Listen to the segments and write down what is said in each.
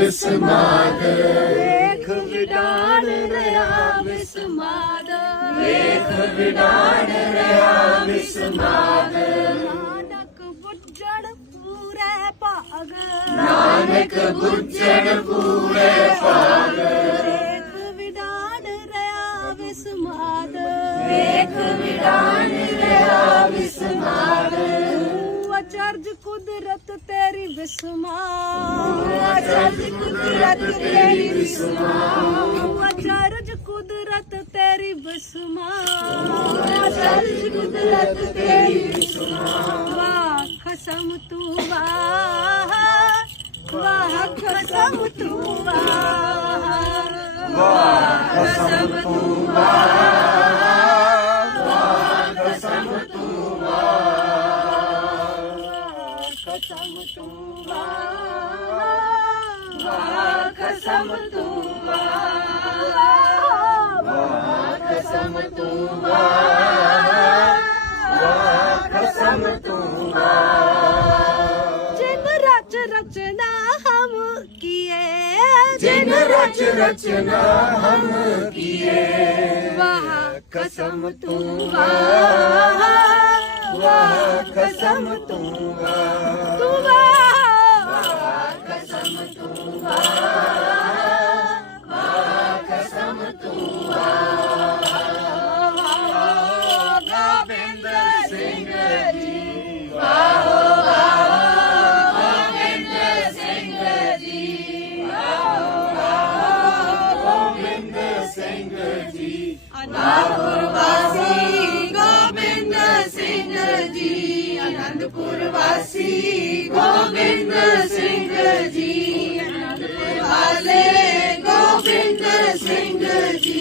ਵਿਸਮਾਦ ਵੇਖ ਵਿਡਾਣ ਰਿਹਾ ਵਿਸਮਾਦ ਵੇਖ ਵਿਡਾਣ ਰਿਹਾ ਵਿਸਮਾਦ ਨਾਨਕ ਬੁੱਝਣ ਪੂਰੇ ਭਾਗ। ਨਾਨਕ ਬੁੱਝਣ ਪੂਰੇ ਭਾਗ। ਵੇਖ ਵਿਡਾਣ ਰਿਹਾ ਵਿਸਮਾਦ ਵੇਖ ਵਿਡਾਣ ਰਿਹਾ ਵਿਸਮਾਦ ਅਚਰਜ ਕੁਦਰਤ ਤੇਰੀ ਵਿਸਮਾਦ ਅਚਰਜ ਕੁਦਰਤ ਤੇਰੀ ਤੂੰ ਅਚਰਜ ਕੁਦਰਤ ਤੇਰੀ ਵਿਸਮਾਦ ਅਚਰਜ ਕੁਦਰਤ ਤੇਰੀ ਵਿਸਮਾਦ ਵਾਹ ਖਸਮ ਤੂੰ ਵਾਹ ਵਾਹ ਖਸਮ ਤੂੰ ਵਾਹ ਵਾਹ ਖਸਮ ਤੂੰ ਕਸਮ ਤੂੰ ਵਾਹ ਕਸਮ ਤੂੰ ਜਿਨ ਰਚ ਰਚਨਾ ਹਮ ਕੀਏ ਜਿਨ ਰਚ ਰਚਨਾ ਕਸਮ ਤੂੰ ਵਾਹ ਕਸਮ ਤੂੰ ਤੂੰ ਅਨੰਦਪੁਰ ਵਾਸੀ ਗੋਬਿੰਦ ਸਿੰਘ ਜੀ ਅਨੰਦਪੁਰ ਵਾਸੀ ਗੋਬਿੰਦ ਸਿੰਘ ਜੀ ਅਨੰਦਪੁਰ ਵਾਲੇ ਗੋਬਿੰਦ ਸਿੰਘ ਜੀ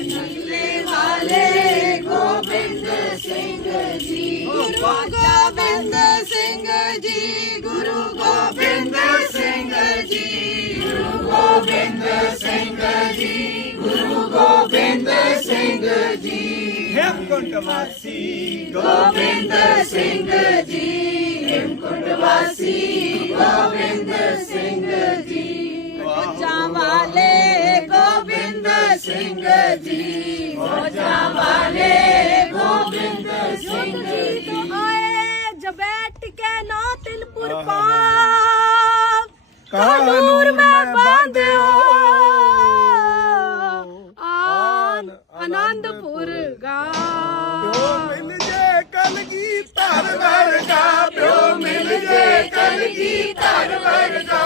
ਅਨੰਦਪੁਰ ਵਾਲੇ ਗੋਬਿੰਦ ਸਿੰਘ ਜੀ। ਗੁਰੂ ਹੇਮਕੁੰਟ ਵਾਸੀ ਗੋਬਿੰਦ ਸਿੰਘ ਜੀ ਹਿਮਕੁੰਟ ਵਾਸੀ ਗੋਬਿੰਦ ਸਿੰਘ ਜੀ ਬੱਚਾ ਵਾਲੇ ਗੋਬਿੰਦ ਸਿੰਘ ਜੀ ਮੋਜਾਂ ਵਾਲੇ